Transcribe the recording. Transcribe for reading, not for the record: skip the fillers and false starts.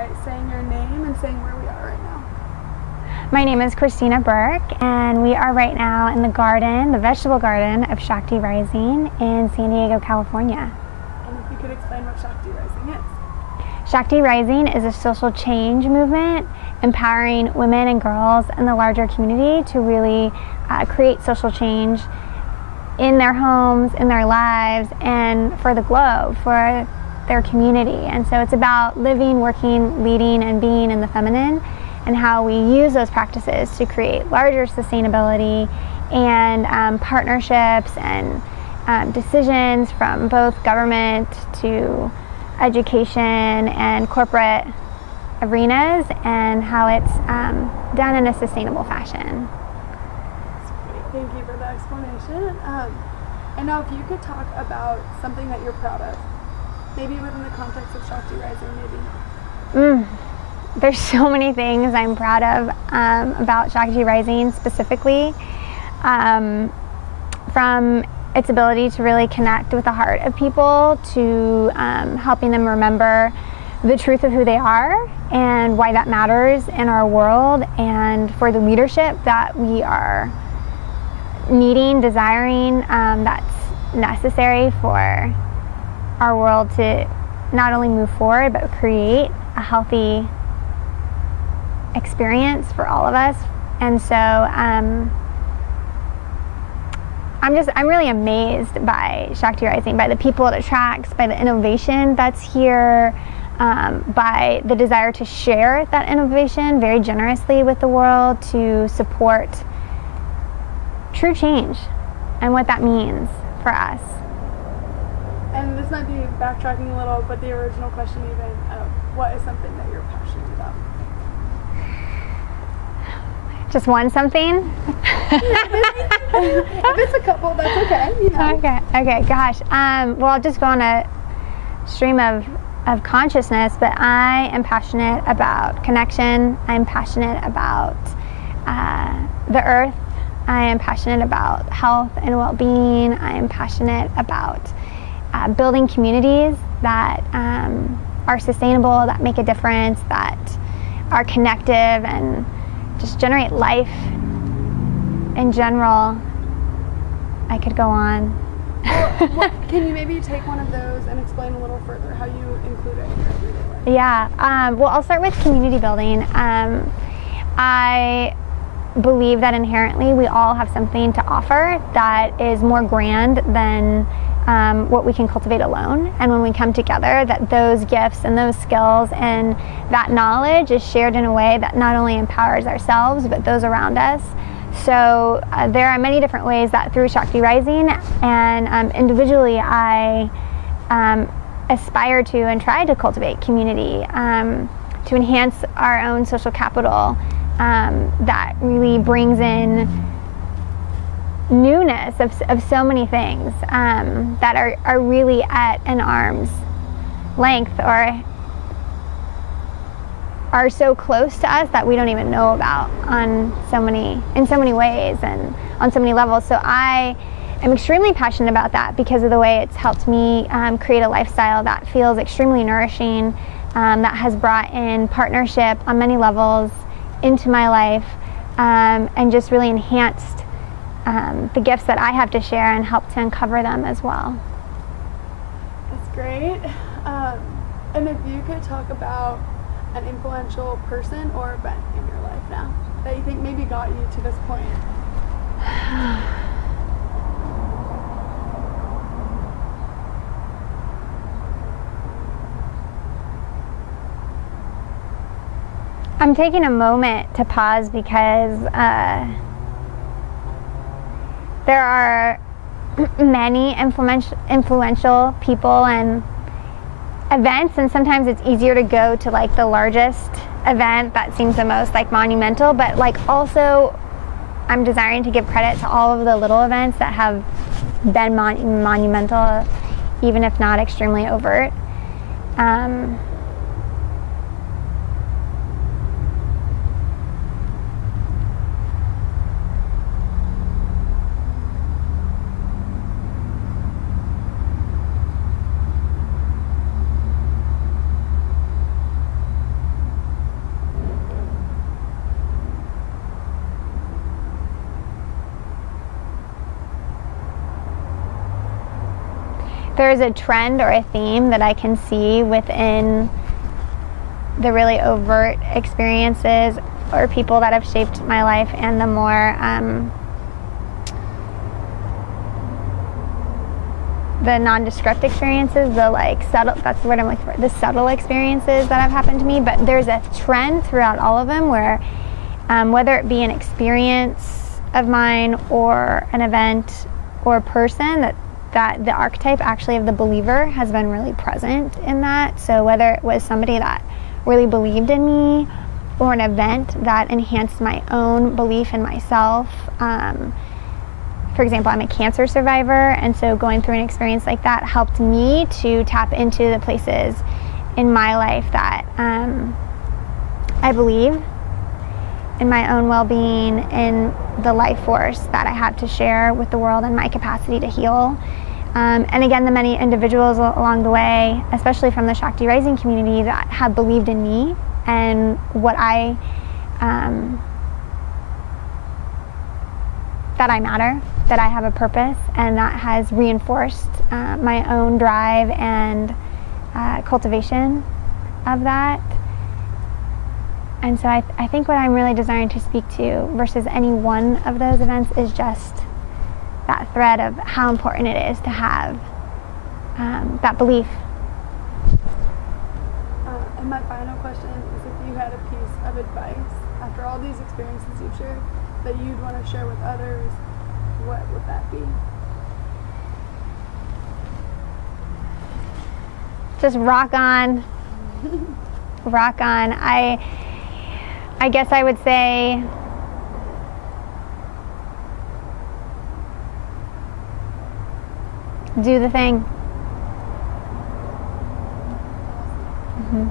by saying your name and saying where we are right now. My name is Christina Burke, and we are right now in the garden, the vegetable garden of Shakti Rising in San Diego, California. And if you could explain what Shakti Rising is. Shakti Rising is a social change movement empowering women and girls in the larger community to really create social change in their homes, in their lives, and for the globe, for their community. And so it's about living, working, leading, and being in the feminine, and how we use those practices to create larger sustainability and partnerships and decisions from both government to education and corporate arenas, and how it's done in a sustainable fashion. Thank you for the explanation. And now if you could talk about something that you're proud of, maybe within the context of Shakti Rising, maybe. There's so many things I'm proud of about Shakti Rising specifically, from its ability to really connect with the heart of people, to helping them remember the truth of who they are and why that matters in our world, and for the leadership that we are needing, desiring, that's necessary for our world to not only move forward but create a healthy experience for all of us. And so I'm really amazed by Shakti Rising, by the people it attracts, by the innovation that's here, by the desire to share that innovation very generously with the world, to support true change and what that means for us. And this might be backtracking a little, but the original question even, what is something that you're passionate about? Just one something? If it's a couple, that's okay. You know. Okay, gosh. Well, I'll just go on a stream of consciousness, but I am passionate about connection. I'm passionate about the earth. I am passionate about health and well-being. I am passionate about building communities that are sustainable, that make a difference, that are connective, and just generate life in general. I could go on. Well, can you maybe take one of those and explain a little further how you include it in your everyday life? Yeah, well, I'll start with community building. I believe that inherently we all have something to offer that is more grand than what we can cultivate alone. And when we come together, that those gifts and those skills and that knowledge is shared in a way that not only empowers ourselves but those around us. So there are many different ways that through Shakti Rising and individually I aspire to and try to cultivate community, to enhance our own social capital that really brings in newness of so many things that are really at an arm's length, or are so close to us that we don't even know about in so many ways and on so many levels. So I am extremely passionate about that because of the way it's helped me create a lifestyle that feels extremely nourishing, that has brought in partnership on many levels into my life, and just really enhanced the gifts that I have to share and help to uncover them as well. That's great. And if you could talk about an influential person or event in your life now that you think maybe got you to this point. I'm taking a moment to pause because there are many influential people and events, and sometimes it's easier to go to like the largest event that seems the most like monumental, but like also I'm desiring to give credit to all of the little events that have been monumental, even if not extremely overt. there's a trend or a theme that I can see within the really overt experiences or people that have shaped my life, and the more the nondescript experiences, the like subtle, that's the word I'm looking for, the subtle experiences that have happened to me. But there's a trend throughout all of them where whether it be an experience of mine or an event or person, that the archetype actually of the believer has been really present in that. So whether it was somebody that really believed in me or an event that enhanced my own belief in myself. For example, I'm a cancer survivor, and so going through an experience like that helped me to tap into the places in my life that I believe in my own well-being, in the life force that I have to share with the world, and my capacity to heal. And again, the many individuals along the way, especially from the Shakti Rising community, that have believed in me and what that I matter, that I have a purpose, and that has reinforced my own drive and cultivation of that. And so I think what I'm really desiring to speak to versus any one of those events is just that thread of how important it is to have that belief. And my final question is, if you had a piece of advice after all these experiences you've shared that you'd want to share with others, what would that be? Just rock on. Rock on. I guess I would say do the thing. Mm-hmm.